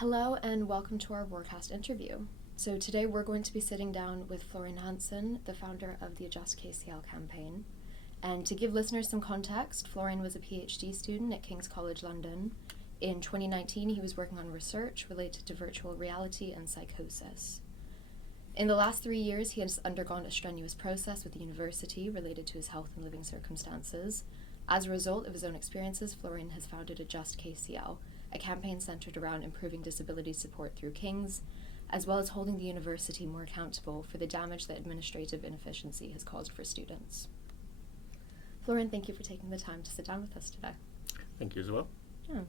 Hello and welcome to our Warcast interview. So today we're going to be sitting down with Florian Hansen, the founder of the Adjust KCL campaign. And to give listeners some context, Florian was a PhD student at King's College London. In 2019, he was working on research related to virtual reality and psychosis. In the last 3 years, he has undergone a strenuous process with the university related to his health and living circumstances. As a result of his own experiences, Florian has founded Adjust KCL, a campaign centered around improving disability support through King's, as well as holding the university more accountable for the damage that administrative inefficiency has caused for students. Florian, thank you for taking the time to sit down with us today. Thank you as well. Yeah.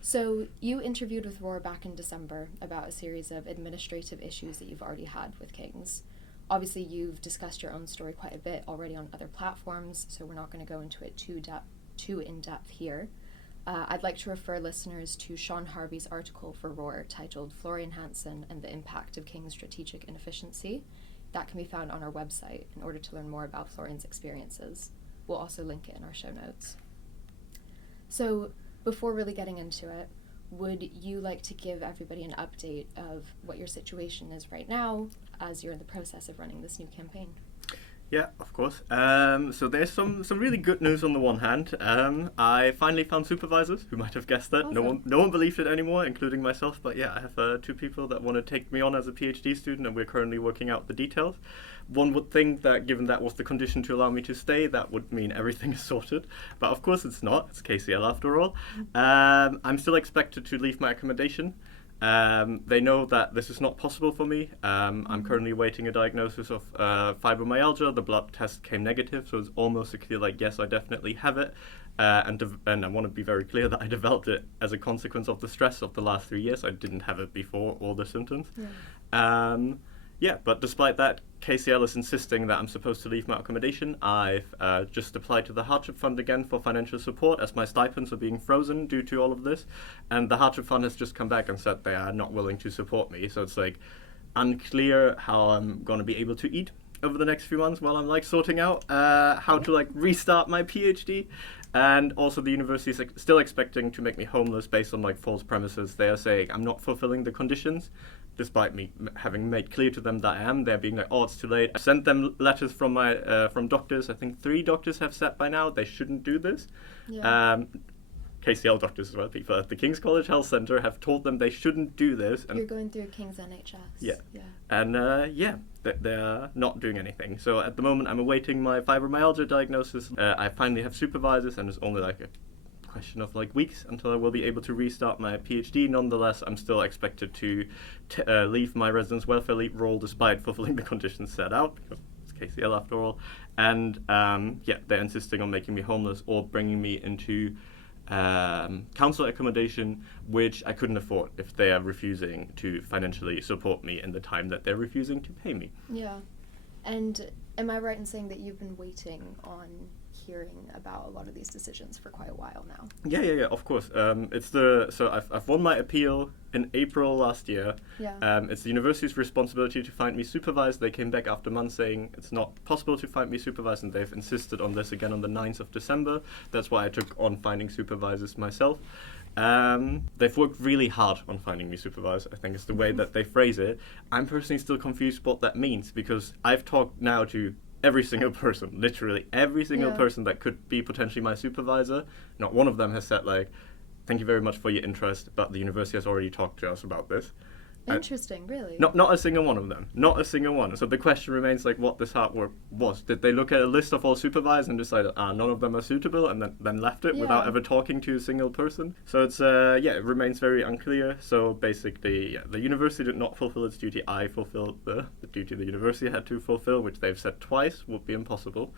So you interviewed with Roar back in December about a series of administrative issues that you've already had with King's. Obviously, you've discussed your own story quite a bit already on other platforms, so we're not going to go into it too in-depth here. I'd like to refer listeners to Sean Harvey's article for Roar titled Florian Hansen and the Impact of King's Strategic Inefficiency. That can be found on our website in order to learn more about Florian's experiences. We'll also link it in our show notes. So before really getting into it, would you like to give everybody an update of what your situation is right now as you're in the process of running this new campaign? Yeah, of course. So there's some really good news on the one hand. I finally found supervisors who might have guessed that. Awesome. No one believed it anymore, including myself. But yeah, I have two people that want to take me on as a PhD student, and we're currently working out the details. One would think that given that was the condition to allow me to stay, that would mean everything is sorted. But of course it's not. It's KCL after all. I'm still expected to leave my accommodation. They know that this is not possible for me. I'm currently awaiting a diagnosis of fibromyalgia. The blood test came negative, so it's almost a clear, yes, I definitely have it. And I want to be very clear that I developed it as a consequence of the stress of the last 3 years. I didn't have it before, all the symptoms. Yeah. But despite that, KCL is insisting that I'm supposed to leave my accommodation. I've just applied to the hardship fund again for financial support as my stipends are being frozen due to all of this. And the hardship fund has just come back and said they are not willing to support me. So it's unclear how I'm going to be able to eat over the next few months while I'm sorting out how to restart my PhD. And also the university is still expecting to make me homeless based on false premises. They are saying I'm not fulfilling the conditions, despite me having made clear to them that I am. They're being oh, it's too late. I sent them letters from from doctors. I think 3 doctors have said by now they shouldn't do this. Yeah. KCL doctors as well, people at the King's College Health Centre have told them they shouldn't do this. And You're going through King's NHS. Yeah. And they're not doing anything. So at the moment I'm awaiting my fibromyalgia diagnosis. I finally have supervisors, and it's only a question of weeks until I will be able to restart my PhD. Nonetheless, I'm still expected to leave my residence welfare leave role despite fulfilling the conditions set out, because it's KCL after all. And they're insisting on making me homeless or bringing me into council accommodation, which I couldn't afford if they are refusing to financially support me in the time that they're refusing to pay me. Yeah. And am I right in saying that you've been waiting on hearing about a lot of these decisions for quite a while now? Yeah, of course. I've won my appeal in April last year. Yeah. It's the university's responsibility to find me supervised. They came back after months saying it's not possible to find me supervised, and they've insisted on this again on the 9th of December. That's why I took on finding supervisors myself. They've worked really hard on finding me supervised, I think is the way that they phrase it. I'm personally still confused what that means, because I've talked now to every single person, literally every single person that could be potentially my supervisor. Not one of them has said thank you very much for your interest, but the university has already talked to us about this. Interesting, really? Not a single one of them. Not a single one. So the question remains what this hard work was. Did they look at a list of all supervisors and decide none of them are suitable, and then left it without ever talking to a single person? So it's it remains very unclear. So basically, the university did not fulfill its duty. I fulfilled the duty the university had to fulfill, which they've said twice would be impossible.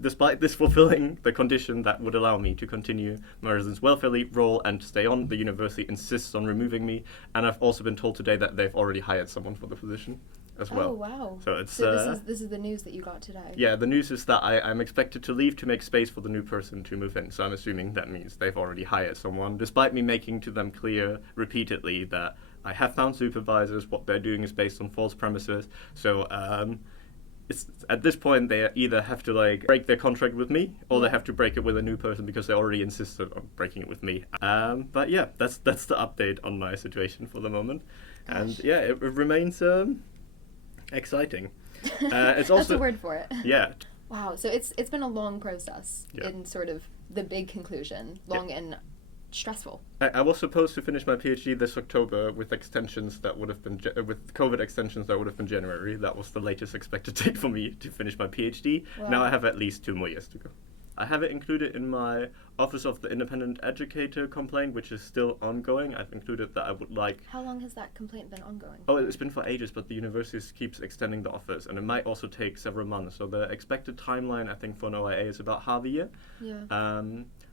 Despite this fulfilling the condition that would allow me to continue my residence welfare leave role and stay on, the university insists on removing me. And I've also been told today that they've already hired someone for the position as well. Oh, wow. So it's this is the news that you got today. Yeah, the news is that I'm expected to leave to make space for the new person to move in. So I'm assuming that means they've already hired someone, despite me making to them clear repeatedly that I have found supervisors. What they're doing is based on false premises. So it's at this point they either have to like break their contract with me or they have to break it with a new person because they already insisted on breaking it with me. But yeah, that's the update on my situation for the moment. Gosh. And yeah, it remains exciting. It's also That's a word for it. Yeah. Wow, so it's been a long process in sort of the big conclusion, long and stressful. I was supposed to finish my PhD this October with extensions that would have been with COVID extensions that would have been January. That was the latest expected date for me to finish my PhD. Wow. Now I have at least 2 more years to go. I have it included in my Office of the Independent Educator complaint, which is still ongoing. I've included that I would like... How long has that complaint been ongoing? Oh, it's been for ages, but the university keeps extending the offers, and it might also take several months. So the expected timeline, I think, for an OIA is about half a year. Yeah.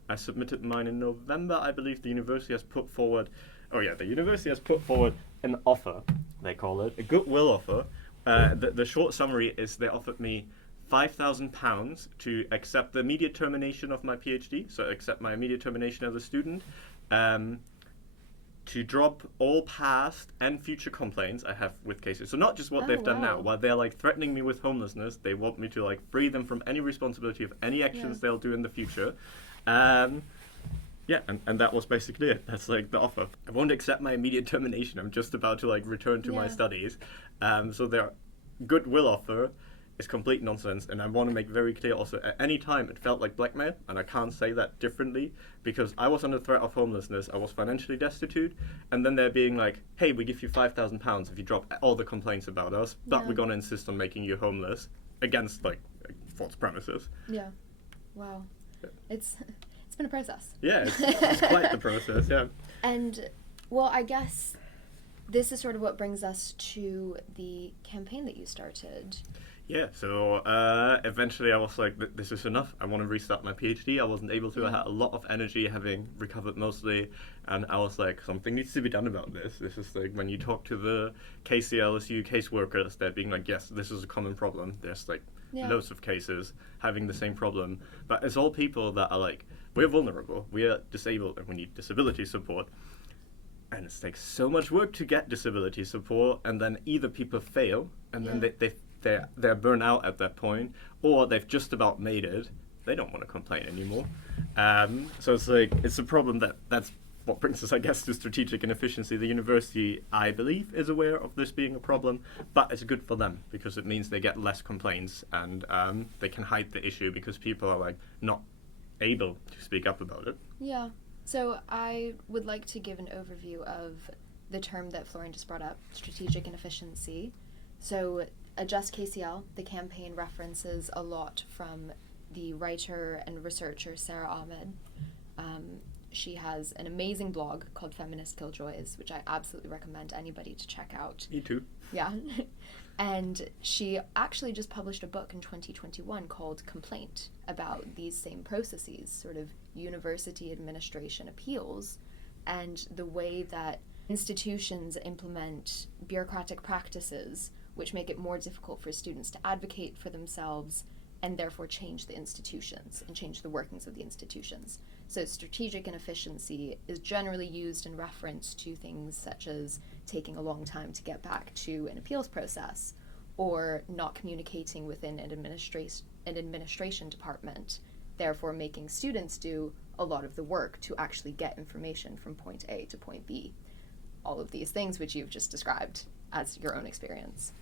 I submitted mine in November. I believe the university has put forward... Oh yeah, the university has put forward an offer, they call it, a goodwill offer. The short summary is they offered me £5,000 to accept the immediate termination of my PhD, so accept my immediate termination as a student, to drop all past and future complaints I have with cases. So not just what they've done now, while they're like threatening me with homelessness, they want me to like free them from any responsibility of any actions they'll do in the future. Yeah, and that was basically it. That's like the offer. I won't accept my immediate termination. I'm just about to like return to my studies. So their goodwill offer is complete nonsense, and I want to make very clear also, at any time it felt like blackmail, and I can't say that differently, because I was under threat of homelessness, I was financially destitute, and then they're being like, hey, we give you £5,000 if you drop all the complaints about us, but we're going to insist on making you homeless, against like false premises. Yeah. Wow. Yeah. It's been a process. Yeah, it's quite the process, yeah. And, well, I guess this is sort of what brings us to the campaign that you started. Yeah, so eventually I was like, this is enough. I want to restart my PhD. I wasn't able to. I had a lot of energy, having recovered mostly, and I was like, something needs to be done about this. This is like, when you talk to the KCLSU caseworkers, they're being like, yes, this is a common problem. There's like loads of cases having the same problem. But it's all people that are like, we're vulnerable, we are disabled, and we need disability support. And it takes so much work to get disability support, and then either people fail, and then they're burnt out at that point, or they've just about made it. They don't want to complain anymore. So it's like, it's a problem that's what brings us, I guess, to strategic inefficiency. The university, I believe, is aware of this being a problem, but it's good for them because it means they get less complaints, and they can hide the issue because people are like not able to speak up about it. Yeah. So I would like to give an overview of the term that Florian just brought up, strategic inefficiency. So Adjust KCL, the campaign, references a lot from the writer and researcher Sarah Ahmed. She has an amazing blog called Feminist Killjoys, which I absolutely recommend anybody to check out. Me too. Yeah. And she actually just published a book in 2021 called Complaint, about these same processes, sort of university administration appeals, and the way that institutions implement bureaucratic practices which make it more difficult for students to advocate for themselves and therefore change the institutions and change the workings of the institutions. So strategic inefficiency is generally used in reference to things such as taking a long time to get back to an appeals process, or not communicating within an administration department, therefore making students do a lot of the work to actually get information from point A to point B. All of these things which you've just described as your own experience.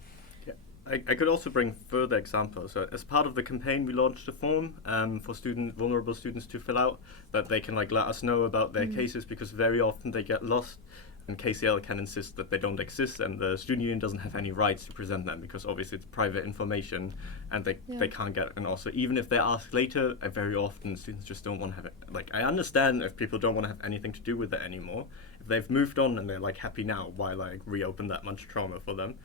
I could also bring further examples. So as part of the campaign, we launched a form for vulnerable students to fill out, that they can like let us know about their cases, because very often they get lost, and KCL can insist that they don't exist, and the student union doesn't have any rights to present them because obviously it's private information, and they can't get it. And also, even if they're asked later, very often students just don't want to have it. Like, I understand if people don't want to have anything to do with it anymore. If they've moved on and they're like happy now, why like reopen that much trauma for them?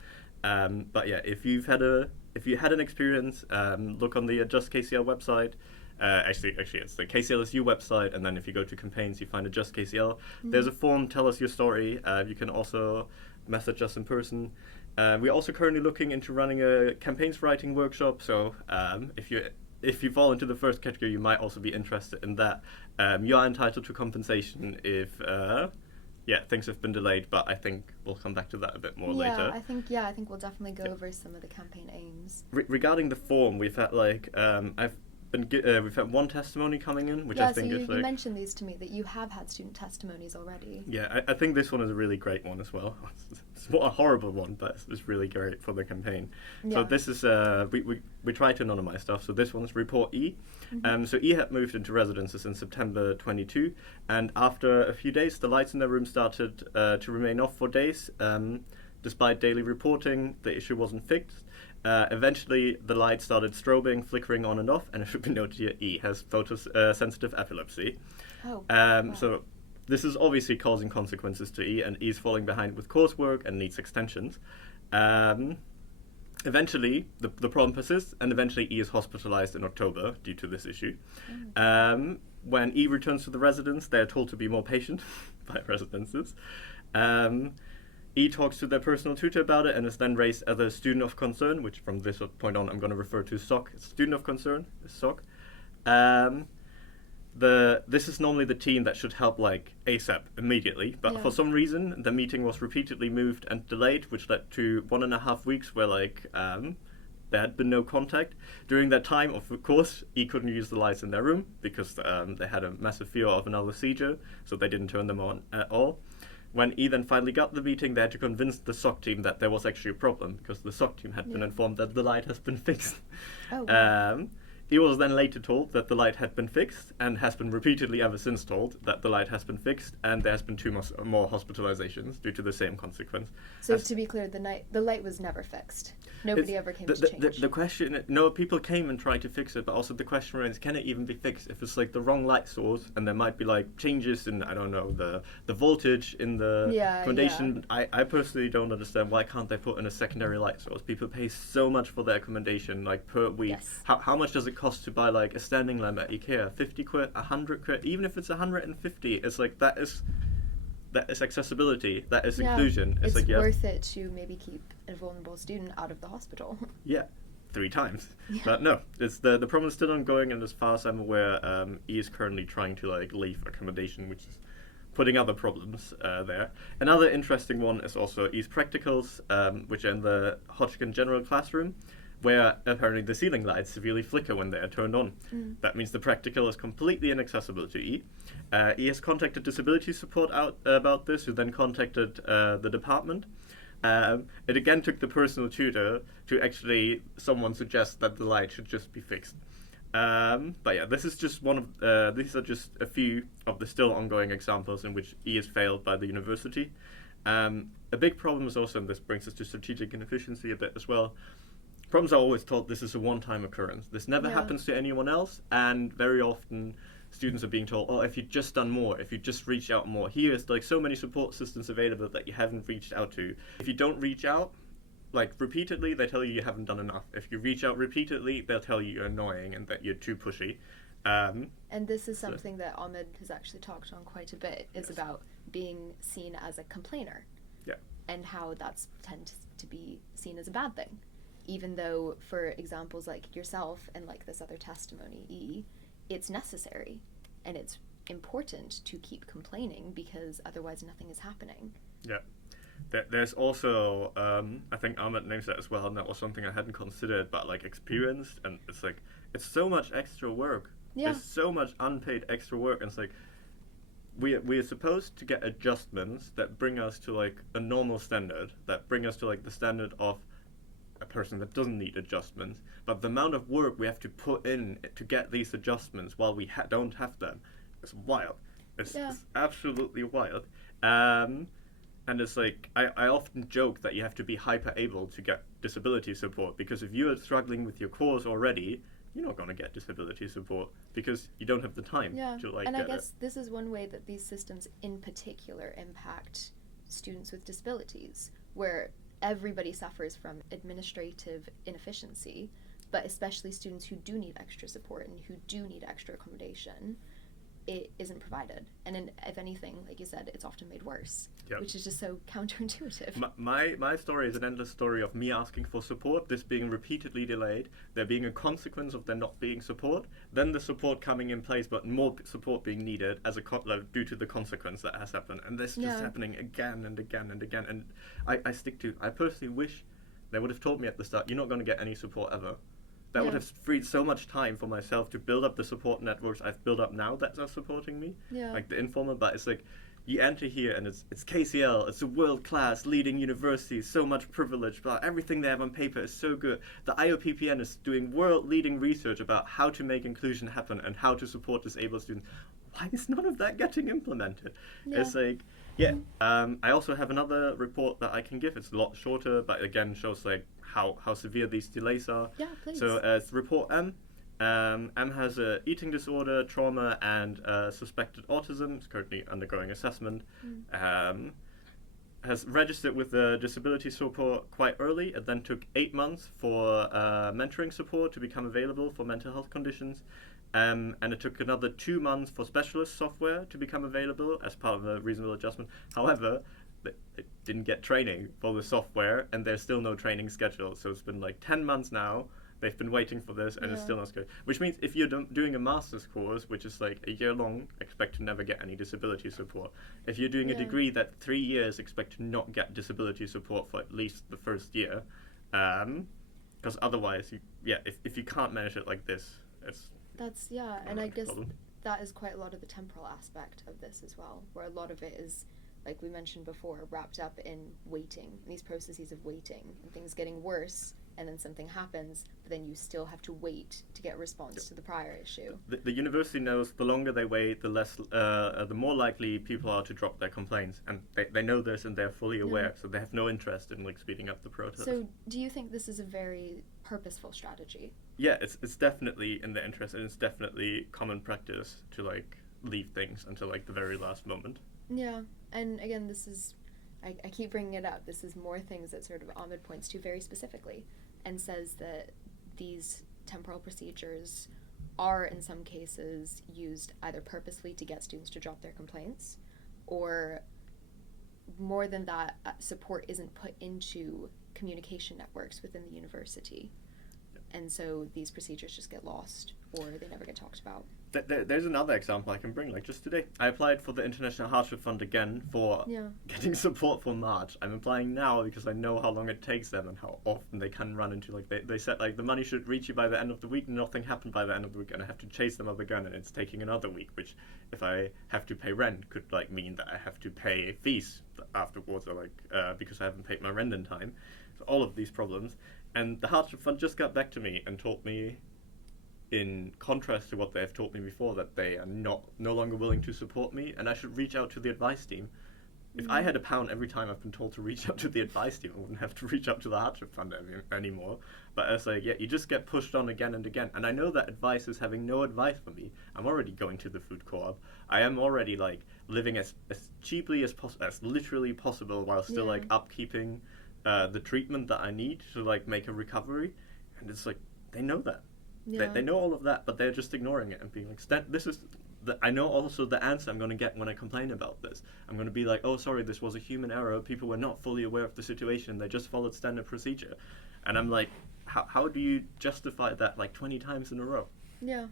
But yeah, if you had an experience, look on the Adjust KCL website. Actually, it's the KCLSU website, and then if you go to campaigns, you find Adjust KCL. There's a form, tell us your story. You can also message us in person. We're also currently looking into running a campaigns writing workshop, so if you fall into the first category, you might also be interested in that. You are entitled to compensation if yeah, things have been delayed, but I think we'll come back to that a bit more later. I think we'll definitely go over some of the campaign aims. Regarding the form, we've had we've had one testimony coming in, which I think is you mentioned these to me, that you have had student testimonies already. Yeah, I think this one is a really great one as well. It's not a horrible one, but it's really great for the campaign. Yeah. So this is, we try to anonymize stuff, so this one's Report E. Mm-hmm. So E had moved into residences in September 22, and after a few days, the lights in their room started to remain off for days. Despite daily reporting, the issue wasn't fixed. Eventually, the light started strobing, flickering on and off, and it should be noted here, E has photosensitive epilepsy. Oh, wow. So this is obviously causing consequences to E, and E is falling behind with coursework and needs extensions. Eventually, the problem persists, and eventually E is hospitalized in October due to this issue. When E returns to the residence, they are told to be more patient by residences. E talks to their personal tutor about it and is then raised as a student of concern, which from this point on I'm going to refer to SOC. Student of concern is SOC. This is normally the team that should help ASAP immediately, but for some reason the meeting was repeatedly moved and delayed, which led to 1.5 weeks where there had been no contact. During that time, of course, E couldn't use the lights in their room because they had a massive fear of another seizure, so they didn't turn them on at all. When E then finally got the meeting, they had to convince the SOC team that there was actually a problem, because the SOC team had been informed that the light has been fixed. Oh, wow. He was then later told that the light had been fixed, and has been repeatedly ever since told that the light has been fixed, and there has been 2 more hospitalizations due to the same consequence. So to be clear, the light was never fixed. Nobody ever came to change. The question, no, people came and tried to fix it, but also the question remains, can it even be fixed if it's the wrong light source, and there might be changes in, I don't know, the voltage in the accommodation. I personally don't understand, why can't they put in a secondary light source? People pay so much for their accommodation, per week. Yes. How much does it cost to buy a standing lamp at IKEA? 50 quid, 100 quid, even if it's 150, it's that is accessibility, that is inclusion. It's worth it to maybe keep a vulnerable student out of the hospital. Yeah, 3 times. Yeah. But no, it's the problem is still ongoing, and as far as I'm aware, E is currently trying to leave accommodation, which is putting other problems there. Another interesting one is also E's practicals, which are in the Hodgkin General Classroom, where apparently the ceiling lights severely flicker when they are turned on. That means the practical is completely inaccessible to E. E has contacted disability support about this, who then contacted the department. It again took the personal tutor to actually someone suggest that the light should just be fixed. But yeah, this is just these are just a few of the still ongoing examples in which E is failed by the university. A big problem is also, and this brings us to strategic inefficiency a bit as well, problems are always told this is a one-time occurrence. This never happens to anyone else, and very often students are being told, oh, if you'd just done more, if you just reached out more. Here is so many support systems available that you haven't reached out to. If you don't reach out, repeatedly, they tell you haven't done enough. If you reach out repeatedly, they'll tell you you're annoying and that you're too pushy. And this is something that Ahmed has actually talked on quite a bit, is about being seen as a complainer. Yeah. And how that's tends to be seen as a bad thing. Even though, for examples like yourself and this other testimony, E, it's necessary and it's important to keep complaining, because otherwise nothing is happening. Yeah. There's also, I think Ahmed names that as well, and that was something I hadn't considered, but experienced, and it's so much extra work. Yeah. There's so much unpaid extra work, and it's we are supposed to get adjustments that bring us to a normal standard, that bring us to the standard of a person that doesn't need adjustments, but the amount of work we have to put in to get these adjustments while we don't have them is wild. It's absolutely wild. And it's I often joke that you have to be hyper able to get disability support, because if you're struggling with your course already, you're not going to get disability support because you don't have the time to and I guess this is one way that these systems in particular impact students with disabilities, where everybody suffers from administrative inefficiency, but especially students who do need extra support and who do need extra accommodation. it isn't provided. And if anything, like you said, it's often made worse, Yep. which is just so counterintuitive. My story is an endless story of me asking for support, this being repeatedly delayed, there being a consequence of there not being support, then the support coming in place, but more support being needed as due to the consequence that has happened. And this just happening again and again and again. And I personally wish they would have told me at the start, you're not going to get any support ever. That would have freed so much time for myself to build up the support networks I've built up now that are supporting me, like the informal. But it's like, you enter here and it's KCL, it's a world-class leading university, so much privilege, but everything they have on paper is so good. The IOPPN is doing world-leading research about how to make inclusion happen and how to support disabled students. Why is none of that getting implemented? It's like, I also have another report that I can give. It's a lot shorter, but again shows like how severe these delays are. Yeah, please. So it's report M. M has a eating disorder, trauma, and suspected autism. It's currently undergoing assessment. Has registered with the disability support quite early. It then took 8 months for mentoring support to become available for mental health conditions. And it took another 2 months for specialist software to become available as part of a reasonable adjustment. However, they didn't get training for the software, and there's still no training schedule. So it's been like 10 months now. They've been waiting for this, and it's still not scheduled. Which means if you're doing a master's course, which is like a year long, expect to never get any disability support. If you're doing a degree that 3 years, expect to not get disability support for at least the first year. Because otherwise, if you can't manage it like this, it's... And I guess that is quite a lot of the temporal aspect of this as well, where a lot of it is, like we mentioned before, wrapped up in waiting, these processes of waiting, and things getting worse, and then something happens, but then you still have to wait to get a response to the prior issue. The university knows the longer they wait, the more likely people are to drop their complaints, and they know this and they're fully aware, so they have no interest in like speeding up the process. So do you think this is a very purposeful strategy? Yeah, it's definitely in their interest, and it's definitely common practice to like leave things until like the very last moment. Yeah, and again, this is, I keep bringing it up, this is more things that sort of Ahmed points to very specifically, and says that these temporal procedures are in some cases used either purposely to get students to drop their complaints, or more than that, support isn't put into communication networks within the university. And so these procedures just get lost, or they never get talked about. There's another example I can bring. Like just today, I applied for the International Hardship Fund again for getting support for March. I'm applying now because I know how long it takes them and how often they can run into, like, they said, like, the money should reach you by the end of the week. Nothing happened by the end of the week, and I have to chase them up again, and it's taking another week, which, if I have to pay rent, could, like, mean that I have to pay fees afterwards, or, like, because I haven't paid my rent in time. So all of these problems. And the Hardship Fund just got back to me and told me, in contrast to what they have told me before, that they are no longer willing to support me, and I should reach out to the advice team. If I had £1 every time I've been told to reach out to the advice team, I wouldn't have to reach out to the Hardship Fund anymore. But it's like, you just get pushed on again and again. And I know that advice is having no advice for me. I'm already going to the food co-op. I am already, like, living as cheaply as literally possible, while still, like, upkeeping the treatment that I need to, like, make a recovery. And it's like, they know that. They know all of that, but they're just ignoring it and being like, this is... I know also the answer I'm going to get when I complain about this. I'm going to be like, oh, sorry, this was a human error. People were not fully aware of the situation. They just followed standard procedure. And I'm like, how do you justify that, like, 20 times in a row? Yeah.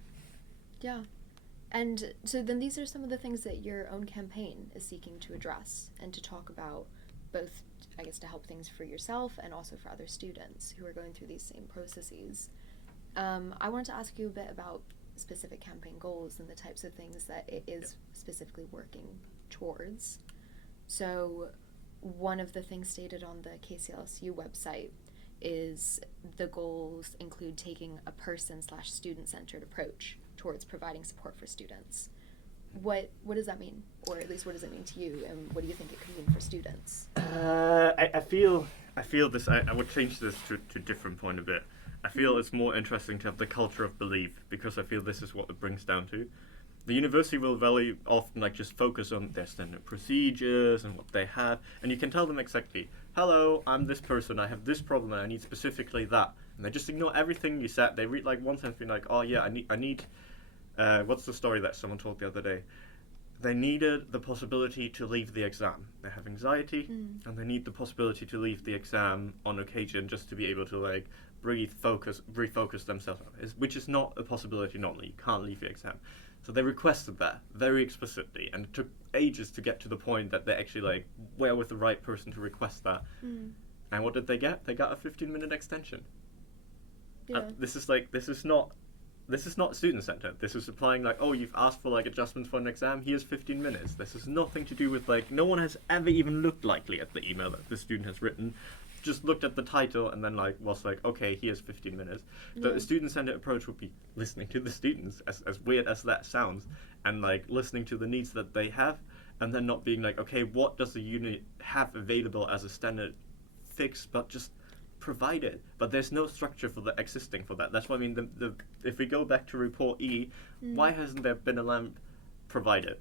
And so then these are some of the things that your own campaign is seeking to address and to talk about, both, I guess, to help things for yourself and also for other students who are going through these same processes. I wanted to ask you a bit about specific campaign goals and the types of things that it is specifically working towards. So one of the things stated on the KCLSU website is the goals include taking a person/student-centered approach towards providing support for students. What does that mean? Or at least what does it mean to you, and what do you think it could mean for students? I feel this, I would change this to a different point a bit. I feel it's more interesting to have the culture of belief, because I feel this is what it brings down to. The university will very often, like, just focus on their standard procedures and what they have, and you can tell them exactly, hello, I'm this person, I have this problem, and I need specifically that. And they just ignore everything you said. They read, like, one sentence being like, oh yeah, I need what's the story that someone told the other day? They needed the possibility to leave the exam. They have anxiety, and they need the possibility to leave the exam on occasion just to be able to like breathe, refocus themselves, which is not a possibility normally. You can't leave the exam. So they requested that very explicitly, and it took ages to get to the point that they actually like were with the right person to request that. And what did they get? They got a 15-minute extension. Yeah. This is not student-centered. This is applying like, oh, you've asked for like adjustments for an exam, here's 15 minutes. This has nothing to do with like, no one has ever even looked likely at the email that the student has written, just looked at the title and then like was like, okay, here's 15 minutes. Yeah. The student-centered approach would be listening to the students, as weird as that sounds, and like listening to the needs that they have, and then not being like, okay, what does the unit have available as a standard fix, but just provide it. But there's no structure for the existing for that. That's what I mean. The if we go back to report E, why hasn't there been a lamp provided?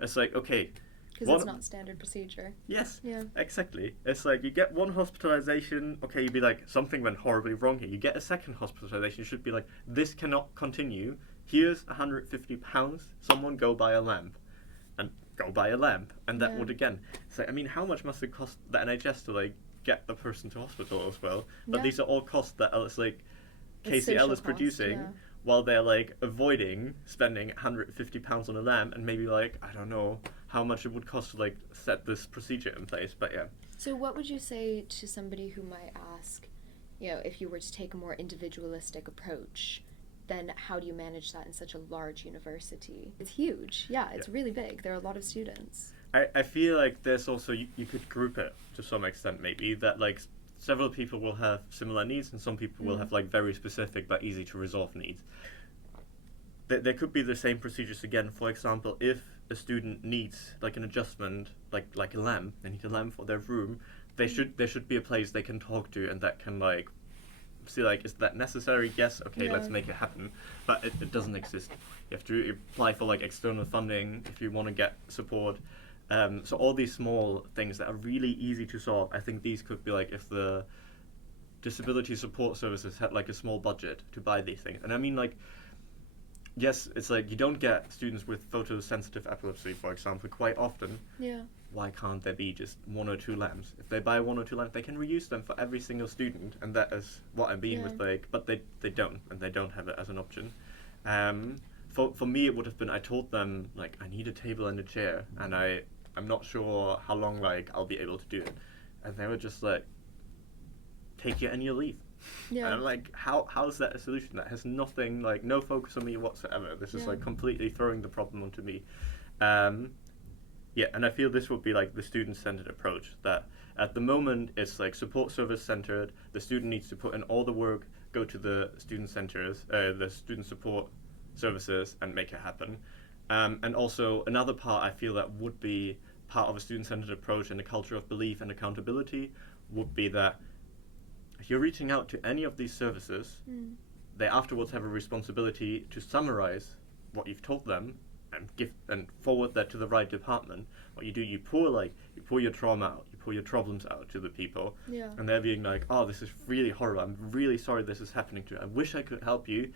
It's like, okay, Because it's not standard procedure. yes, Yeah. exactly. It's like you get one hospitalization, okay, you'd be like, something went horribly wrong here. You get a second hospitalization, you should be like, this cannot continue. Here's £150. Someone go buy a lamp. And go buy a lamp. And that Yeah. would again. So, I mean, how much must it cost the NHS to like get the person to hospital as well? But Yeah. these are all costs that it's like It's KCL social is producing cost, yeah. while they're like avoiding spending £150 on a lamp, and maybe like, I don't know how much it would cost to like set this procedure in place. But yeah. So what would you say to somebody who might ask, if you were to take a more individualistic approach, then how do you manage that in such a large university? It's huge. Yeah, it's really big. There are a lot of students. I feel like there's also, you could group it to some extent maybe, that like several people will have similar needs and some people will have like very specific but easy to resolve needs. There could be the same procedures again. For example, if a student needs like an adjustment, like a lamp, they need a lamp for their room, there should be a place they can talk to and that can like see like, is that necessary? Yes, okay, let's make it happen. But it doesn't exist. You have to apply for like external funding if you want to get support. So all these small things that are really easy to solve, I think these could be like if the disability support services had like a small budget to buy these things. And I mean like, yes, it's like you don't get students with photosensitive epilepsy, for example, quite often. Yeah. Why can't there be just one or two lamps? If they buy one or two lamps, they can reuse them for every single student, and that is what I mean with like, but they don't, and they don't have it as an option. For me, it would have been, I told them like, I need a table and a chair, and I'm not sure how long like I'll be able to do it, and they were just like, take your annual leave. Yeah. And I'm like, how's that a solution? That has nothing, like no focus on me whatsoever. This is like completely throwing the problem onto me. Yeah, and I feel this would be like the student-centered approach, that at the moment it's like support service-centered, the student needs to put in all the work, go to the student centers, the student support services and make it happen. And also another part I feel that would be part of a student-centered approach and a culture of belief and accountability would be that if you're reaching out to any of these services, they afterwards have a responsibility to summarize what you've told them and forward that to the right department. What you do, you pour your trauma out, you pour your problems out to the people, and they're being like, oh, this is really horrible, I'm really sorry this is happening to you, I wish I could help you,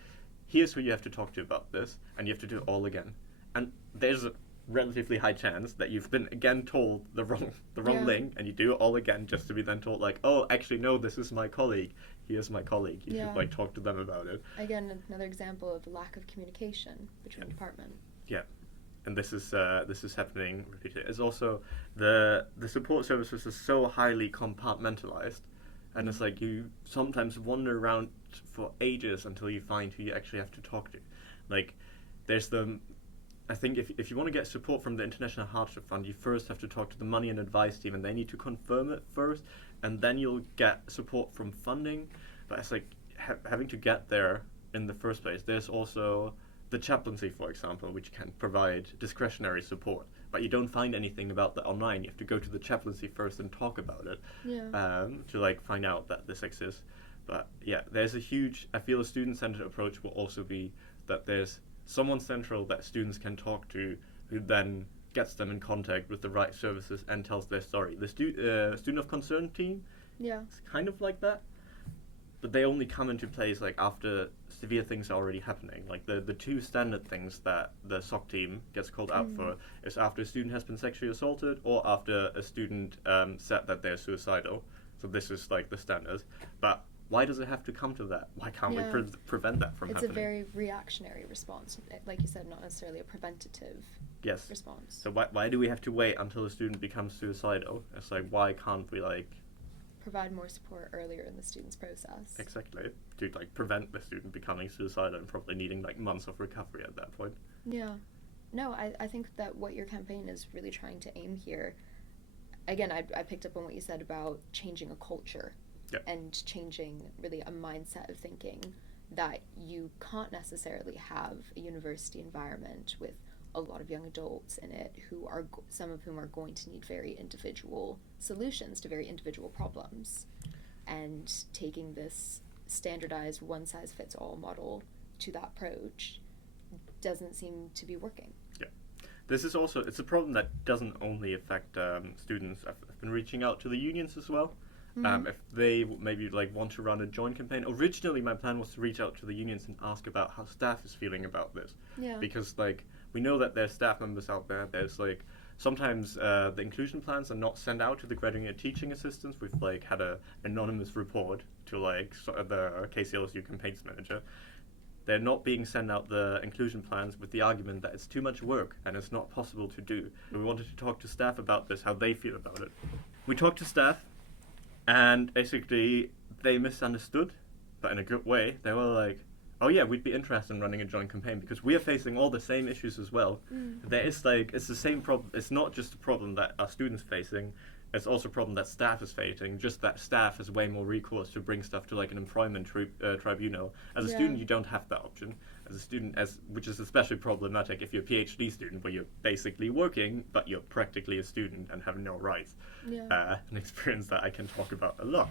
here's who you have to talk to about this, and you have to do it all again. And there's a relatively high chance that you've been again told the wrong link, and you do it all again just to be then told like, oh, actually no, this is my colleague, here's my colleague, you should like talk to them about it. Again, another example of lack of communication between departments. Yeah, and this is happening repeatedly. It's also the support services are so highly compartmentalized, and it's like you sometimes wander around for ages until you find who you actually have to talk to. Like, there's I think if you want to get support from the International Hardship Fund, you first have to talk to the money and advice team, and they need to confirm it first, and then you'll get support from funding. But it's like having to get there in the first place. There's also the chaplaincy, for example, which can provide discretionary support, but you don't find anything about that online. You have to go to the chaplaincy first and talk about it to like find out that this exists. But yeah, there's I feel a student-centered approach will also be that there's someone central that students can talk to, who then gets them in contact with the right services and tells their story. The student of concern team, it's kind of like that. but they only come into place like after severe things are already happening. Like the two standard things that the SOC team gets called out for is after a student has been sexually assaulted or after a student said that they're suicidal. So this is like the standard. But why does it have to come to that? Why can't we prevent that from happening? It's a very reactionary response, like you said, not necessarily a preventative response. So why do we have to wait until a student becomes suicidal? It's like, why can't we like provide more support earlier in the student's process? Exactly, to like prevent the student becoming suicidal and probably needing like months of recovery at that point. Yeah. No, I think that what your campaign is really trying to aim here, again, I picked up on what you said about changing a culture. Yep. And changing really a mindset of thinking that you can't necessarily have a university environment with a lot of young adults in it who are, some of whom are going to need very individual solutions to very individual problems. And taking this standardized one-size-fits-all model to that approach doesn't seem to be working. Yeah. This is also, it's a problem that doesn't only affect students. I've been reaching out to the unions as well. If they maybe like want to run a joint campaign. Originally my plan was to reach out to the unions and ask about how staff is feeling about this. Yeah. Because like we know that there's staff members out there. There's like sometimes the inclusion plans are not sent out to the graduate teaching assistants. We've like had an anonymous report to like the KCLSU campaigns manager. They're not being sent out the inclusion plans with the argument that it's too much work and it's not possible to do. We wanted to talk to staff about this, how they feel about it. We talked to staff. And basically, they misunderstood, but in a good way. They were like, oh yeah, we'd be interested in running a joint campaign because we are facing all the same issues as well. There is like, it's the same problem. It's not just a problem that our students facing, it's also a problem that staff is facing, just that staff has way more recourse to bring stuff to like an employment tribunal. As a student, you don't have that option. As a student, which is especially problematic if you're a PhD student where you're basically working, but you're practically a student and have no rights. An experience that I can talk about a lot.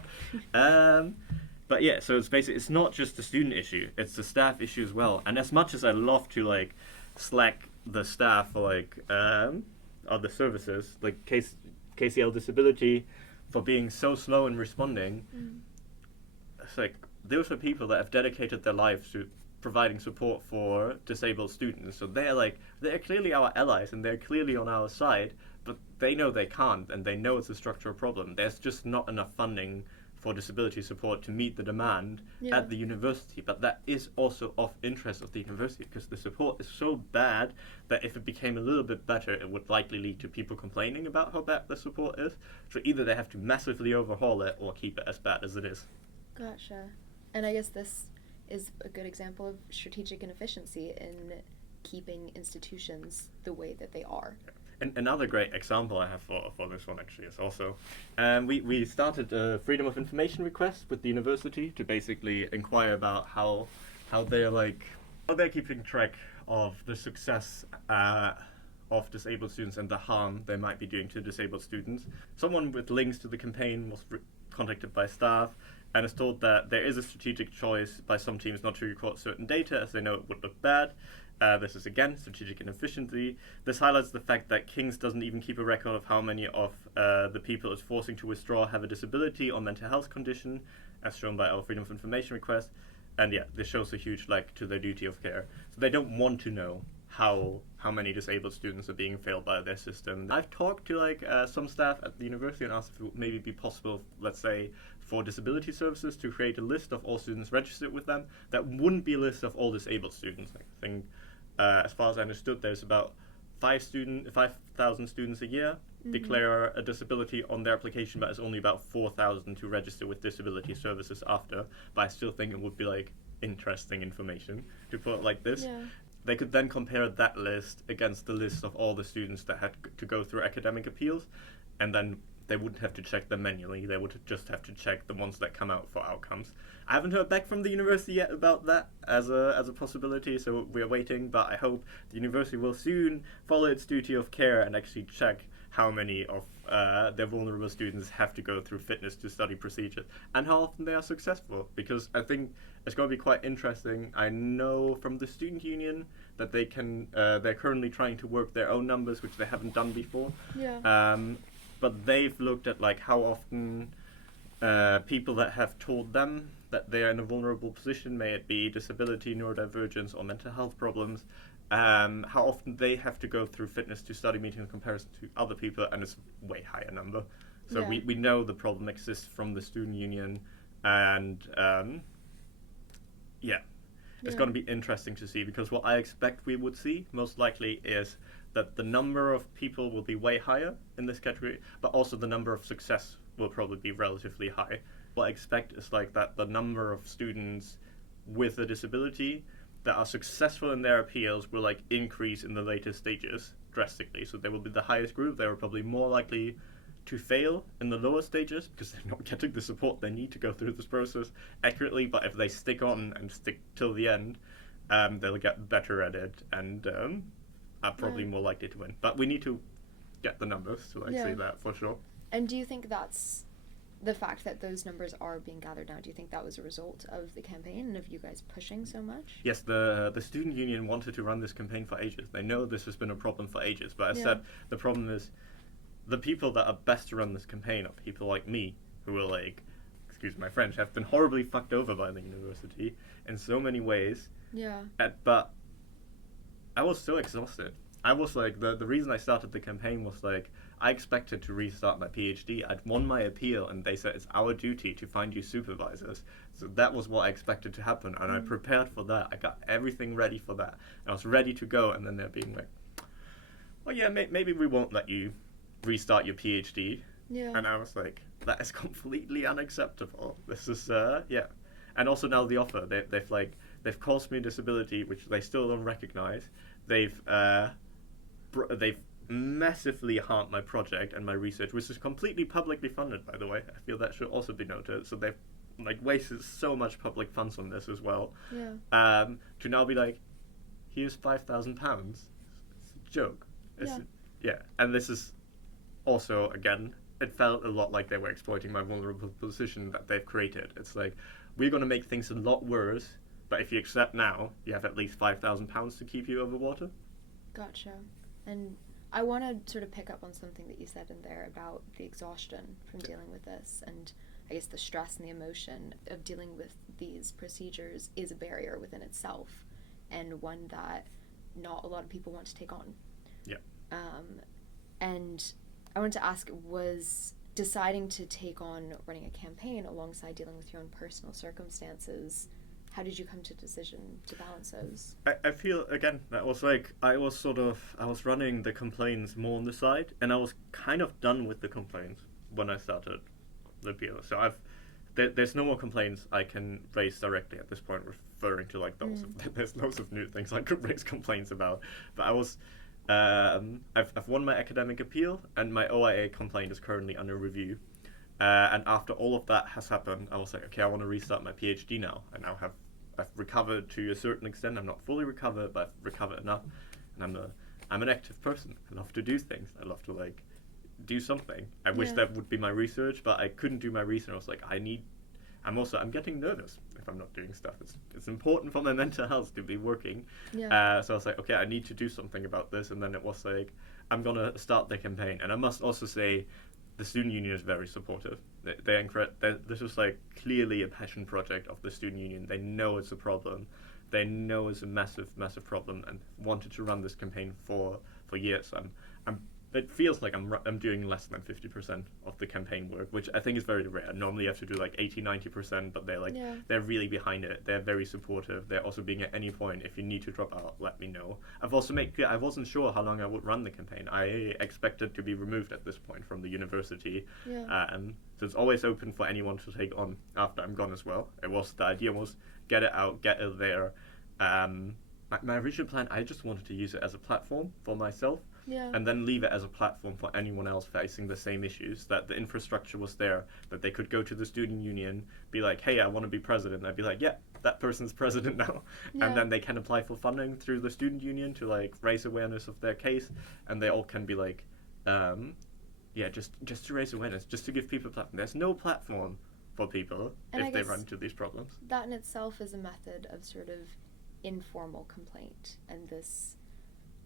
But yeah, so it's basically, it's not just a student issue, it's a staff issue as well. And as much as I love to like slack the staff for like other services, like KCL Disability, for being so slow in responding, it's like those are people that have dedicated their lives to providing support for disabled students. So they're clearly our allies and they're clearly on our side, but they know they can't and they know it's a structural problem. There's just not enough funding for disability support to meet the demand at the university, but that is also of interest of the university because the support is so bad that if it became a little bit better, it would likely lead to people complaining about how bad the support is. So either they have to massively overhaul it or keep it as bad as it is. Gotcha. And I guess this is a good example of strategic inefficiency in keeping institutions the way that they are. And another great example I have for this one actually is also, we started a freedom of information request with the university to basically inquire about how they're keeping track of the success of disabled students and the harm they might be doing to disabled students. Someone with links to the campaign was contacted by staff and is told that there is a strategic choice by some teams not to record certain data as they know it would look bad. This is again strategic inefficiency. This highlights the fact that King's doesn't even keep a record of how many of the people it's forcing to withdraw have a disability or mental health condition, as shown by our freedom of information request. And yeah, this shows a huge lack to their duty of care. So they don't want to know how many disabled students are being failed by their system. I've talked to some staff at the university and asked if it would maybe be possible, let's say, for disability services to create a list of all students registered with them. That wouldn't be a list of all disabled students. I think, as far as I understood, there's about 5,000 students a year declare a disability on their application, but it's only about 4,000 to register with disability services after. But I still think it would be like interesting information to put it like this. Yeah. They could then compare that list against the list of all the students that had to go through academic appeals, and then they wouldn't have to check them manually. They would just have to check the ones that come out for outcomes. I haven't heard back from the university yet about that as a possibility, so we're waiting, but I hope the university will soon follow its duty of care and actually check how many of their vulnerable students have to go through fitness to study procedures and how often they are successful, because I think it's going to be quite interesting. I know from the student union that they're currently trying to work their own numbers, which they haven't done before. But they've looked at like how often people that have told them that they're in a vulnerable position, may it be disability, neurodivergence, or mental health problems, how often they have to go through fitness to study meetings in comparison to other people, and it's a way higher number. So Yeah. we know the problem exists from the student union, and it's going to be interesting to see, because what I expect we would see most likely is that the number of people will be way higher in this category, but also the number of success will probably be relatively high. What I expect is like that the number of students with a disability that are successful in their appeals will like increase in the later stages drastically. So they will be the highest group. They are probably more likely to fail in the lower stages because they're not getting the support they need to go through this process accurately. But if they stick on and stick till the end, they'll get better at it and are probably more likely to win. But we need to get the numbers to say that for sure. And do you think that's the fact that those numbers are being gathered now? Do you think that was a result of the campaign and of you guys pushing so much? Yes, the student union wanted to run this campaign for ages. They know this has been a problem for ages. But as I said, the problem is the people that are best to run this campaign are people like me, who are like, excuse my French, have been horribly fucked over by the university in so many ways. Yeah. But I was so exhausted. I was like, the reason I started the campaign was like, I expected to restart my PhD. I'd won my appeal, and they said it's our duty to find you supervisors. So that was what I expected to happen, and I prepared for that. I got everything ready for that. I was ready to go, and then they're being like, well, yeah, maybe we won't let you restart your PhD. Yeah. And I was like, that is completely unacceptable. This is, And also now the offer, they've caused me a disability, which they still don't recognize. They've massively harmed my project and my research, which is completely publicly funded, by the way. I feel that should also be noted. So they've wasted so much public funds on this as well. Yeah. To now be like, here's £5,000. It's a joke. And this is also, again, it felt a lot like they were exploiting my vulnerable position that they've created. It's like, we're going to make things a lot worse, but if you accept now, you have at least £5,000 to keep you over water. Gotcha. And I want to sort of pick up on something that you said in there about the exhaustion from dealing with this, and I guess the stress and the emotion of dealing with these procedures is a barrier within itself, and one that not a lot of people want to take on. Yeah. And I wanted to ask, was deciding to take on running a campaign alongside dealing with your own personal circumstances, how did you come to the decision to balance those? I feel, again, that was like, I was running the complaints more on the side, and I was kind of done with the complaints when I started the appeal. So there's no more complaints I can raise directly at this point, referring to like those. There's loads of new things I could raise complaints about. But I was, I've won my academic appeal, and my OIA complaint is currently under review. And after all of that has happened, I was like, okay, I want to restart my PhD now. I now I've recovered to a certain extent. I'm not fully recovered, but I've recovered enough. And I'm an active person. I love to do things. I love to like do something. I wish that would be my research, but I couldn't do my research. I was like, I'm getting nervous if I'm not doing stuff. It's important for my mental health to be working. Yeah. So I was like, okay, I need to do something about this. And then it was like, I'm gonna start the campaign. And I must also say, the student union is very supportive. They're incredible. This is like clearly a passion project of the student union. They know it's a problem. They know it's a massive, massive problem, and wanted to run this campaign for years. It feels like I'm doing less than 50% of the campaign work, which I think is very rare. Normally you have to do like 80-90%, but they're really behind it. They're very supportive. They're also being at any point, if you need to drop out, let me know. I've also made clear I wasn't sure how long I would run the campaign. I expected to be removed at this point from the university. And so it's always open for anyone to take on after I'm gone as well. The idea was get it out, get it there. My original plan, I just wanted to use it as a platform for myself. And then leave it as a platform for anyone else facing the same issues, that the infrastructure was there, that they could go to the student union, be like, hey, I want to be president. And I'd be like, yeah, that person's president now. And then they can apply for funding through the student union to like raise awareness of their case. And they all can be like, just to raise awareness, just to give people a platform. There's no platform for people if they run into these problems. That in itself is a method of sort of informal complaint, and this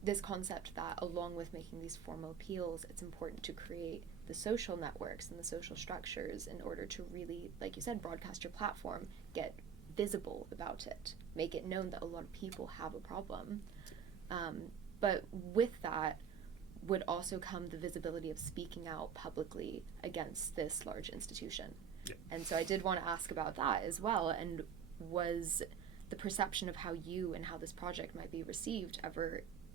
this concept that along with making these formal appeals, it's important to create the social networks and the social structures in order to really, like you said, broadcast your platform, get visible about it, make it known that a lot of people have a problem. But with that would also come the visibility of speaking out publicly against this large institution. Yeah. And so I did want to ask about that as well. And was the perception of how you and how this project might be received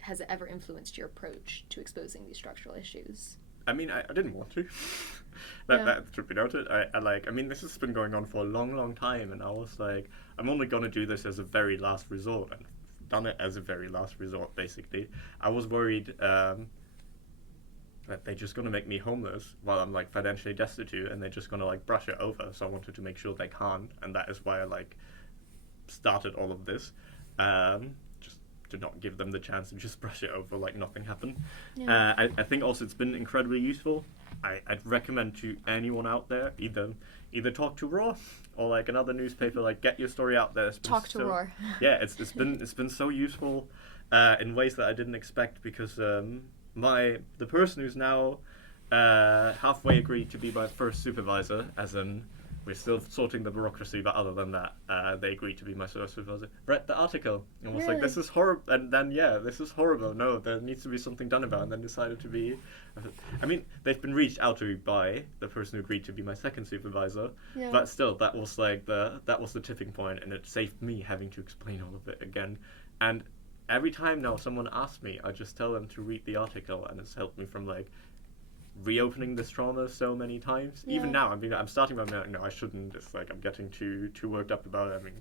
has it ever influenced your approach to exposing these structural issues? I mean, I didn't want to. That should be noted. I mean, this has been going on for a long, long time, and I was like, I'm only going to do this as a very last resort, and I've done it as a very last resort, basically. I was worried that they're just going to make me homeless while I'm, like, financially destitute, and they're just going to, like, brush it over, so I wanted to make sure they can't, and that is why I, like, started all of this. Just to not give them the chance to just brush it over like nothing happened. Yeah. I think also it's been incredibly useful. I'd recommend to anyone out there, either talk to Roar or like another newspaper, like get your story out there. Talk to Roar. Yeah, it's been so useful in ways that I didn't expect, because the person who's now halfway agreed to be my first supervisor, as in we're still sorting the bureaucracy, but other than that, they agreed to be my first supervisor. Read the article and was like, "This is horrible," and then this is horrible. No, there needs to be something done about it. And then decided to be. I mean, they've been reached out to by the person who agreed to be my second supervisor, but still, that was like that was the tipping point, and it saved me having to explain all of it again. And every time now someone asks me, I just tell them to read the article, and it's helped me from like reopening this trauma so many times. Even now, I mean, I'm starting by being like, no, I shouldn't. It's like I'm getting too worked up about it. I mean,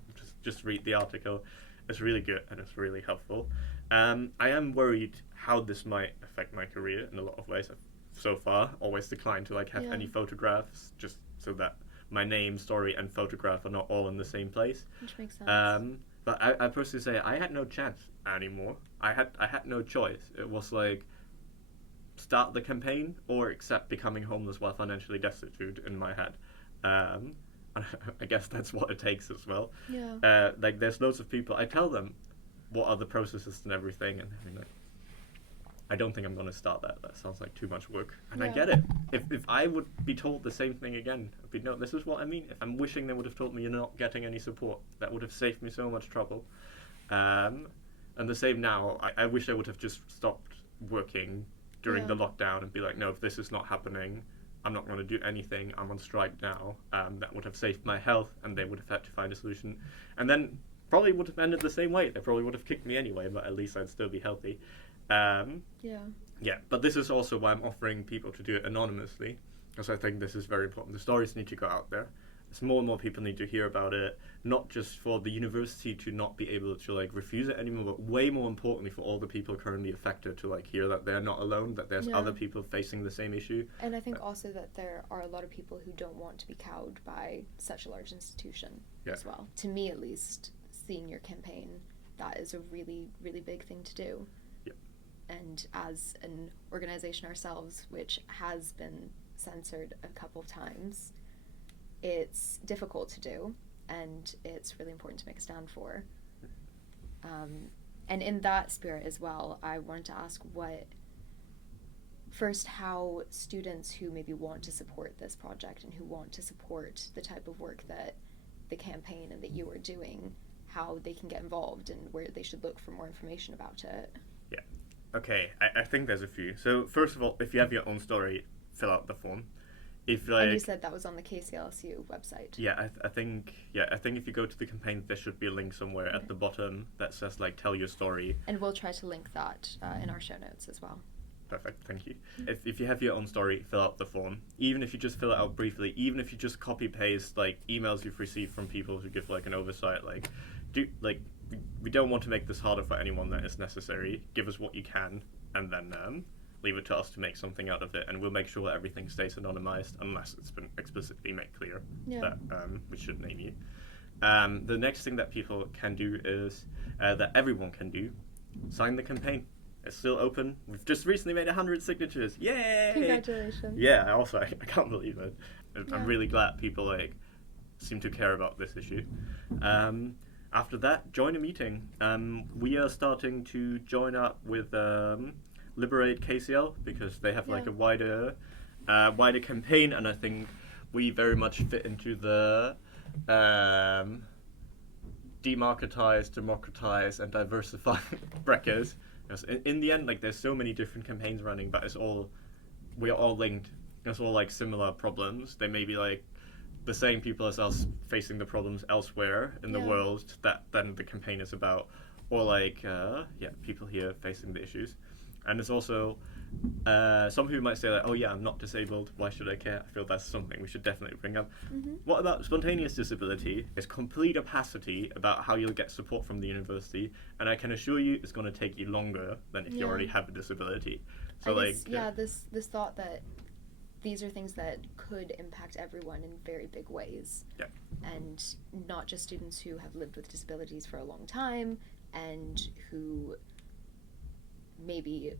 just read the article. It's really good and it's really helpful. I am worried how this might affect my career in a lot of ways. I've so far always declined to like have any photographs, just so that my name, story, and photograph are not all in the same place. Which makes sense. But I personally say I had no chance anymore. I had no choice. It was like, start the campaign or accept becoming homeless while financially destitute in my head. I guess that's what it takes as well. Yeah. Like there's loads of people, I tell them what are the processes and everything, and they're like, I don't think I'm going to start that. That sounds like too much work. And I get it. If I would be told the same thing again, I'd be, no, this is what I mean. If I'm wishing they would have told me you're not getting any support. That would have saved me so much trouble. And the same now, I wish I would have just stopped working during the lockdown and be like, no, if this is not happening, I'm not going to do anything. I'm on strike now. That would have saved my health, and they would have had to find a solution. And then probably would have ended the same way. They probably would have kicked me anyway, but at least I'd still be healthy. Yeah, but this is also why I'm offering people to do it anonymously, because I think this is very important. The stories need to go out there. So more and more people need to hear about it, not just for the university to not be able to like refuse it anymore, but way more importantly for all the people currently affected to like hear that they're not alone, that there's other people facing the same issue. And I think also that there are a lot of people who don't want to be cowed by such a large institution as well. To me, at least, seeing your campaign, that is a really, really big thing to do. And as an organization ourselves, which has been censored a couple of times, it's difficult to do, and it's really important to make a stand for. And in that spirit as well, I wanted to ask how students who maybe want to support this project and who want to support the type of work that the campaign and that you are doing, how they can get involved and where they should look for more information about it. Yeah. Okay, I think there's a few. So first of all, if you have your own story, fill out the form. If like, and you said that was on the KCLSU website. Yeah, I think if you go to the campaign, there should be a link somewhere at the bottom that says like tell your story. And we'll try to link that in our show notes as well. Perfect, thank you. If you have your own story, fill out the form. Even if you just fill it out briefly, even if you just copy paste like emails you've received from people who give like an oversight, like we don't want to make this harder for anyone that is necessary. Give us what you can, and then leave it to us to make something out of it, and we'll make sure that everything stays anonymized unless it's been explicitly made clear that we should name you. The next thing that people can do is that everyone can do, sign the campaign. It's still open. We've just recently made 100 signatures. Yay! Congratulations. Yeah, also I can't believe it. I'm really glad people like seem to care about this issue. After that, join a meeting. We are starting to join up with Liberate KCL because they have like a wider campaign, and I think we very much fit into the demarketize, democratize, and diversify brackets. Because in the end, like there's so many different campaigns running, but we are all linked. It's all like similar problems. They may be like the same people as us facing the problems elsewhere in the world that then the campaign is about, or like people here facing the issues. And it's also some people might say like, oh yeah, I'm not disabled, why should I care? I feel that's something we should definitely bring up. What about spontaneous disability? It's complete opacity about how you'll get support from the university, and I can assure you it's going to take you longer than if you already have a disability. So I guess, this thought that these are things that could impact everyone in very big ways. Yeah. And not just students who have lived with disabilities for a long time and who maybe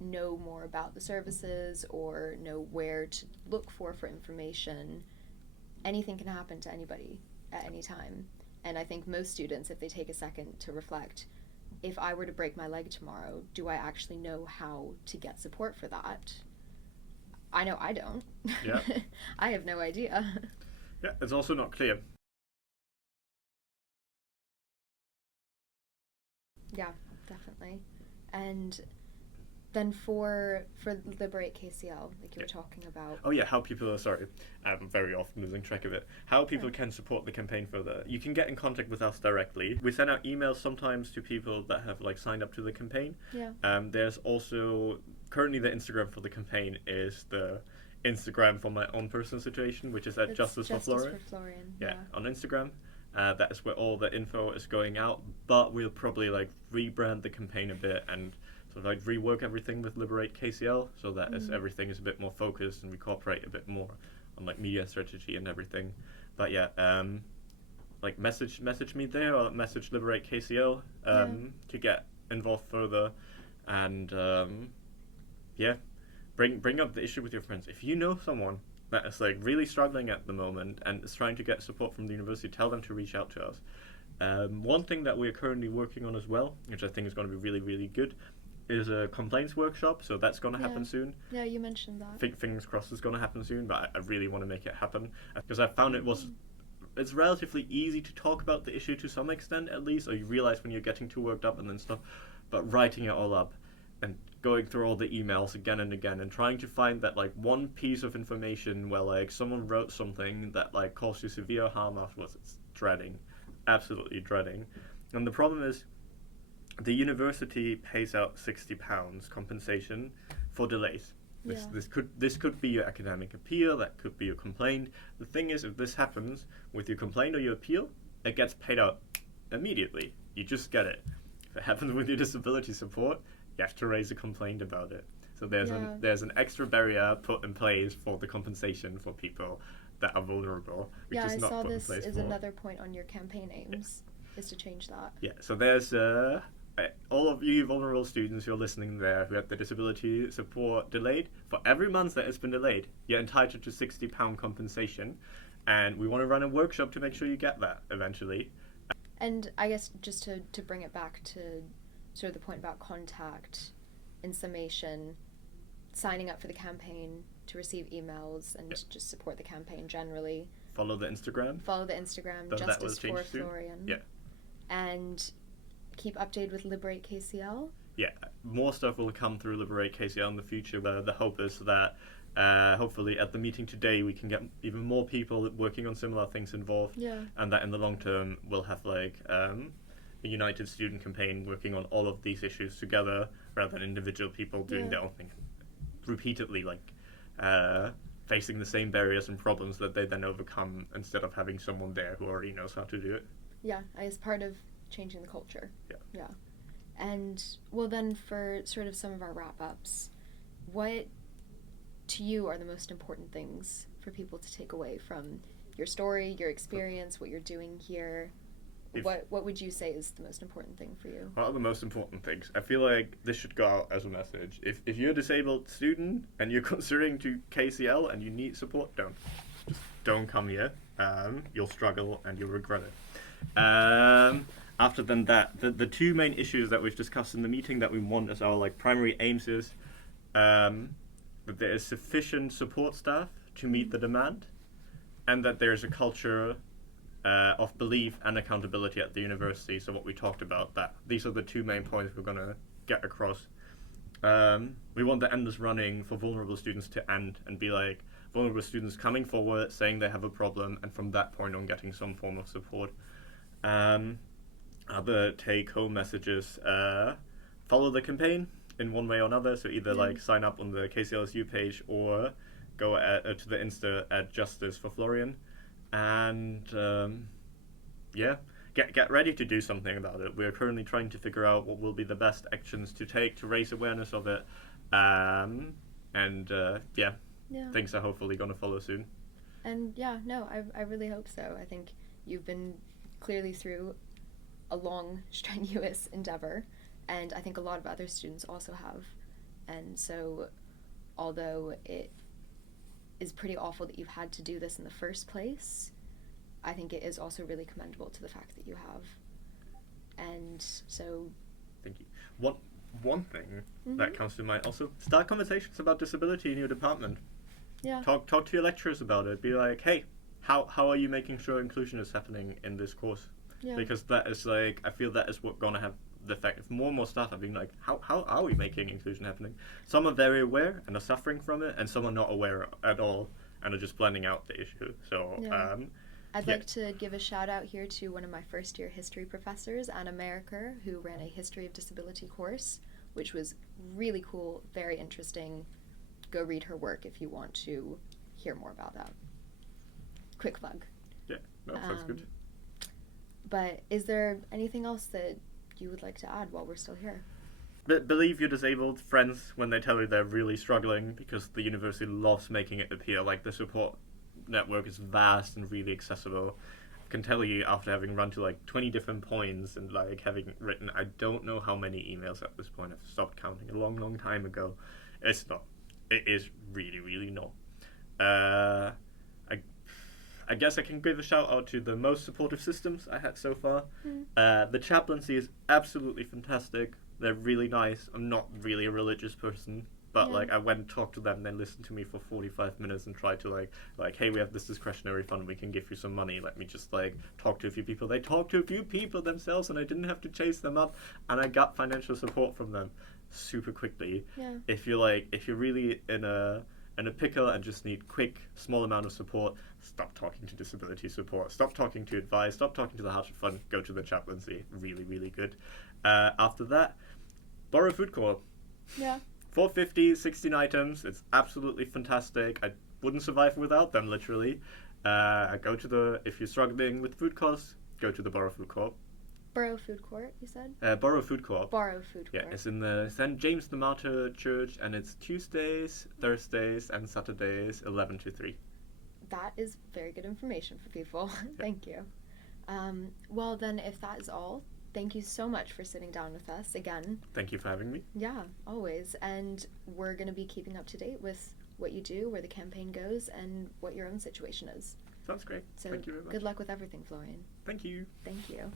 know more about the services or know where to look for information. Anything can happen to anybody at any time. And I think most students, if they take a second to reflect, if I were to break my leg tomorrow, do I actually know how to get support for that? I know I don't. Yeah. I have no idea. Yeah, it's also not clear. Yeah, definitely. And then for Liberate KCL, like you were talking about. Oh yeah, how people are, sorry, I'm very often losing track of it. How people can support the campaign further. You can get in contact with us directly. We send out emails sometimes to people that have like signed up to the campaign. Yeah. There's also, currently the Instagram for the campaign is the Instagram for my own personal situation, which is at Justice for Florian. Yeah, on Instagram. That is where all the info is going out, but we'll probably like rebrand the campaign a bit and sort of like rework everything with Liberate KCL so that everything is a bit more focused and we cooperate a bit more on like media strategy and everything. But yeah, like message me there or message Liberate KCL to get involved further, and bring up the issue with your friends. If you know someone that is like really struggling at the moment and is trying to get support from the university, tell them to reach out to us. One thing that we're currently working on as well, which I think is going to be really, really good, is a complaints workshop. So that's going to happen soon. Yeah, you mentioned that. Fingers crossed it's going to happen soon, but I really want to make it happen because I found it's relatively easy to talk about the issue to some extent at least, or you realize when you're getting too worked up and then stuff, but writing it all up and going through all the emails again and again and trying to find that like one piece of information where like someone wrote something that like caused you severe harm afterwards, it's dreading, absolutely dreading. And the problem is the university pays out £60 compensation for delays. This could be your academic appeal, that could be your complaint. The thing is, if this happens with your complaint or your appeal, it gets paid out immediately. You just get it. If it happens with your disability support, you have to raise a complaint about it. So there's an extra barrier put in place for the compensation for people that are vulnerable, which is not put in place. Yeah, I saw this is another point on your campaign aims, is to change that. Yeah, so there's all of you vulnerable students who are listening there who have the disability support delayed, for every month that it's been delayed, you're entitled to £60 compensation, and we want to run a workshop to make sure you get that eventually. And I guess just to bring it back to sort of the point about contact, in summation, signing up for the campaign to receive emails and just support the campaign generally. Follow the Instagram, Justice for Florian. Yeah. And keep updated with Liberate KCL. Yeah, more stuff will come through Liberate KCL in the future. The hope is that hopefully at the meeting today we can get even more people working on similar things involved, and that in the long term we'll have like a united student campaign working on all of these issues together rather than individual people doing their own thing repeatedly, like facing the same barriers and problems that they then overcome instead of having someone there who already knows how to do it. Yeah, as part of changing the culture. Yeah. And well, then for sort of some of our wrap-ups, what to you are the most important things for people to take away from your story, your experience, what you're doing here? What would you say is the most important thing for you? What are the most important things? I feel like this should go out as a message. If you're a disabled student and you're considering to KCL and you need support, don't come here. You'll struggle and you'll regret it. After then that, the two main issues that we've discussed in the meeting that we want as our like primary aims is that there is sufficient support staff to meet the demand, and that there's a culture of belief and accountability at the university. So what we talked about, that these are the two main points we're going to get across. We want the endless running for vulnerable students to end and be like vulnerable students coming forward, saying they have a problem, and from that point on getting some form of support. Other take-home messages, follow the campaign in one way or another, so either like sign up on the KCLSU page or go to the Insta at Justice for Florian, and get ready to do something about it. We're currently trying to figure out what will be the best actions to take to raise awareness of it, things are hopefully going to follow soon. And I really hope so. I think you've been clearly through a long, strenuous endeavor, and I think a lot of other students also have. And so, although it is pretty awful that you've had to do this in the first place, I think it is also really commendable to the fact that you have. And so... Thank you. One thing that comes to mind also, start conversations about disability in your department. Yeah. Talk to your lecturers about it. Be like, hey, how are you making sure inclusion is happening in this course? Yeah. Because that is like, I feel that is what's going to have the effect. If more and more staff are being like, how are we making inclusion happening? Some are very aware and are suffering from it, and some are not aware at all and are just blending out the issue. So, I'd like to give a shout out here to one of my first year history professors, Anna Merricker, who ran a history of disability course, which was really cool, very interesting. Go read her work if you want to hear more about that. Quick plug. Yeah, that sounds good. But is there anything else that you would like to add while we're still here? Believe your disabled friends when they tell you they're really struggling, because the university loves making it appear like the support network is vast and really accessible. I can tell you, after having run to like 20 different points and like having written, I don't know how many emails at this point. I've stopped counting a long time ago. It's not. It is really, really not. I guess I can give a shout out to the most supportive systems I had so far. The chaplaincy is absolutely fantastic. They're really nice. I'm not really a religious person, but like I went and talked to them, they listened to me for 45 minutes and tried to like, hey, we have this discretionary fund, we can give you some money, let me just like talk to a few people. They talked to a few people themselves and I didn't have to chase them up, and I got financial support from them super quickly. If you're really in a pickle and just need quick, small amount of support, stop talking to disability support, stop talking to advice, stop talking to the Hardship Fund, go to the chaplaincy. Really, really good. After that, borrow food co-op. Yeah. 450, 16 items. It's absolutely fantastic. I wouldn't survive without them, literally. If you're struggling with food costs, go to the Borrow Food Co-op. Borough Food Court, you said? Borrow Food Co-op. Borrow Food Court. Yeah, it's in the St. James the Martyr Church, and it's Tuesdays, Thursdays, and Saturdays, 11 to 3. That is very good information for people. Thank you. Well, then, if that is all, thank you so much for sitting down with us again. Thank you for having me. Yeah, always. And we're going to be keeping up to date with what you do, where the campaign goes, and what your own situation is. Sounds great. So thank you very much. Good luck with everything, Florian. Thank you. Thank you.